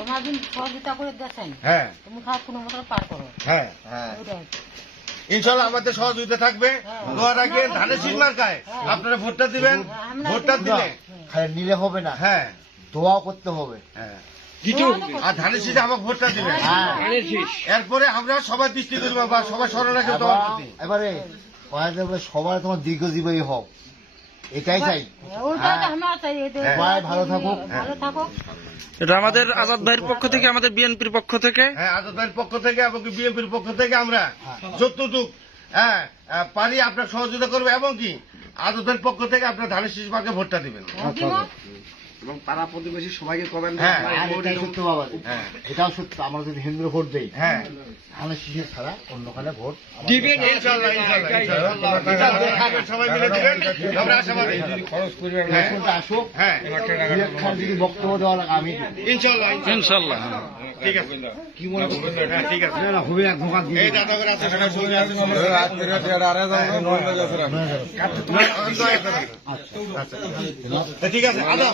তোমার দিন সহযোগিতা করে দেখেন, হ্যাঁ তুমি খাওয়া কোনো মতো পার করো। হ্যাঁ ইনশাল্লাহ আমাদের সহযোগিতা থাকবে। দোয়া রাখেন ধানের শীষ মার্কায় আপনারা ভোটটা দিবেন। ভোটটা দিলে খালি নিলে হবে না, হ্যাঁ দোয়াও করতে হবে। হ্যাঁ আর ধানের শীষে আমাকে ভোটটা দিবেন। এরপরে আমরা সবাই দৃষ্টি করবো বা সবাই স্মরণ রাখবো তোমার প্রতি। এবারে সবাই তোমার দীর্ঘজীবী হোক, এটাই চাই। ওইটা তো আমরা চাই, সবাই ভালো থাকুক। ভালো থাকো। এটা আমাদের আজাদ ভাইয়ের পক্ষ থেকে, আমাদের বিএনপির পক্ষ থেকে, হ্যাঁ আজাদ ভাইয়ের পক্ষ থেকে এবং বিএনপির পক্ষ থেকে আমরা যতটুক পারি আপনার সহযোগিতা করবো এবং কি আজাদ ভাইয়ের পক্ষ থেকে আপনার ধানের শীষ মার্কে ভোটটা দিবেন। এবং পাড়া প্রতিবেশী সবাইকে করবেন। হ্যাঁ আর এটাই সত্য বাবা, হ্যাঁ এটাও সত্য। আমরা যদি হিন্দু ভোট দেই, হ্যাঁ ধানের শীষের ছাড়া অন্যখানে ভোট ইনশাআল্লাহ ইনশাআল্লাহ সবাই মিলে দিবেন আমরা আশাবাদী। হ্যাঁ আসুক, হ্যাঁ যদি বক্তব্য দেওয়া লাগে আমি ইনশাআল্লাহ ইনশাল্লাহ। ঠিক আছে কি মনে করবেন? হ্যাঁ ঠিক আছে না হবে এক ধোকা দিয়ে এই দাদা করে আছে সবাই ছবি আছে ঠিক আছে আদা